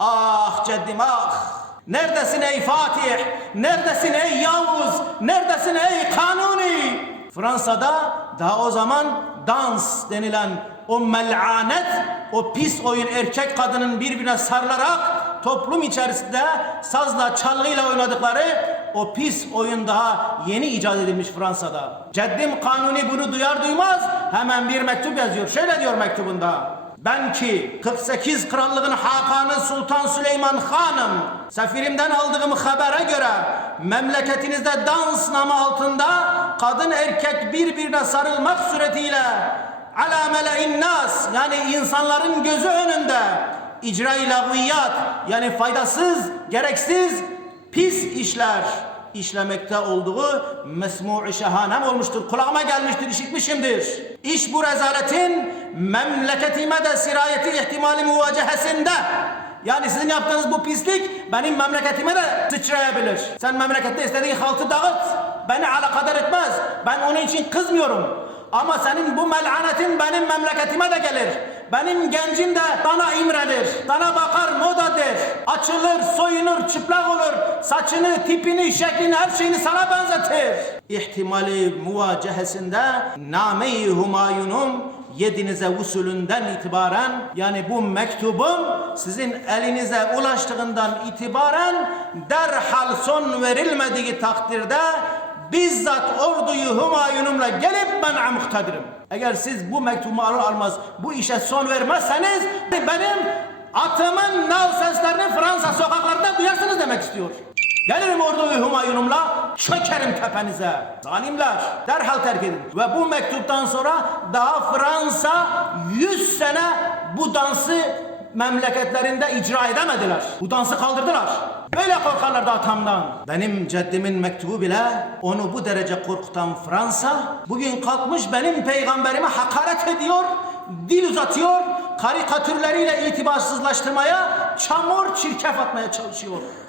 Ah ceddim ah. Neredesin ey Fatih? Neredesin ey Yavuz? Neredesin ey Kanuni? Fransa'da daha o zaman dans denilen o melanet, o pis oyun erkek kadının birbirine sarılarak toplum içerisinde sazla çalgıyla oynadıkları o pis oyun daha yeni icat edilmiş Fransa'da. Ceddim Kanuni bunu duyar duymaz hemen bir mektup yazıyor. Şöyle diyor mektubunda. Ben ki 48 krallığın hakanı Sultan Süleyman Hanım sefirimden aldığım habere göre memleketinizde dans namı altında kadın erkek birbirine sarılmak suretiyle ala mele'in nas yani insanların gözü önünde icra-i lagviyat yani faydasız, gereksiz, pis işler işlemekte olduğu mesmu-i şehanem olmuştur. Kulağıma gelmiştir, işitmişimdir. İş bu rezaletin memleketime de sirayeti ihtimali muvacehesinde. Yani sizin yaptığınız bu pislik benim memleketime de sıçrayabilir. Sen memlekette istediğin halkı dağıt. Beni alakadar etmez. Ben onun için kızmıyorum. Ama senin bu melanetin benim memleketime de gelir. Benim gencim de bana imrenir. Bana bakar moda der. Açılır, soyunur, çıplak olur. Saçını, tipini, şeklini, her şeyini sana benzetir. İhtimali muvacehesinde Name-i Humayun'um yedinize usulünden itibaren yani bu mektubum sizin elinize ulaştığından itibaren derhal son verilmediği takdirde bizzat orduyu Humayun'umla gelip ben muhtedirim. Eğer siz bu mektubu alır almaz bu işe son vermezseniz benim atımın nal seslerini Fransa sokaklarında duyarsınız demek istiyor. Gelirim orduyu Humayun'umla çökerim tepenize. Zalimler derhal terk edin. Ve bu mektuptan sonra daha Fransa 100 sene bu dansı memleketlerinde icra edemediler. Bu dansı kaldırdılar. Böyle korkarlardı atamdan. Benim ceddimin mektubu bile onu bu derece korkutan Fransa bugün kalkmış benim peygamberime hakaret ediyor, dil uzatıyor, karikatürleriyle itibarsızlaştırmaya, çamur çirkef atmaya çalışıyor.